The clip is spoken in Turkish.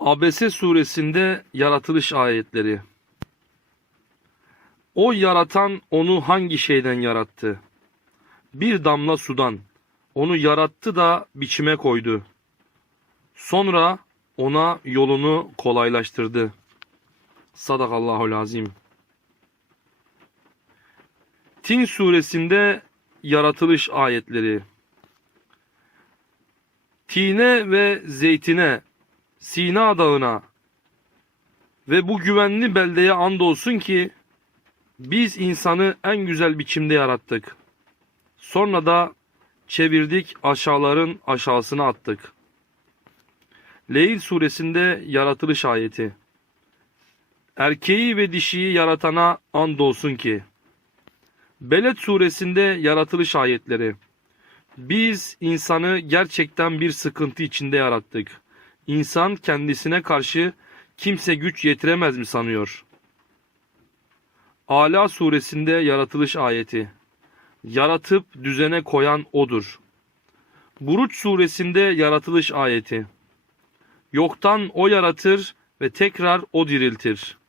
Abese suresinde yaratılış ayetleri. O yaratan onu hangi şeyden yarattı? Bir damla sudan. Onu yarattı da biçime koydu. Sonra ona yolunu kolaylaştırdı. Sadakallahul azim. Tin suresinde yaratılış ayetleri. Tine ve zeytine, Sina dağına ve bu güvenli beldeye andolsun ki biz insanı en güzel biçimde yarattık. Sonra da çevirdik aşağıların aşağısına attık. Leyl suresinde yaratılış ayeti. Erkeği ve dişiyi yaratana andolsun ki. Beled suresinde yaratılış ayetleri. Biz insanı gerçekten bir sıkıntı içinde yarattık. İnsan kendisine karşı kimse güç yetiremez mi sanıyor? Ala suresinde yaratılış ayeti. Yaratıp düzene koyan odur. Buruç suresinde yaratılış ayeti. Yoktan o yaratır ve tekrar o diriltir.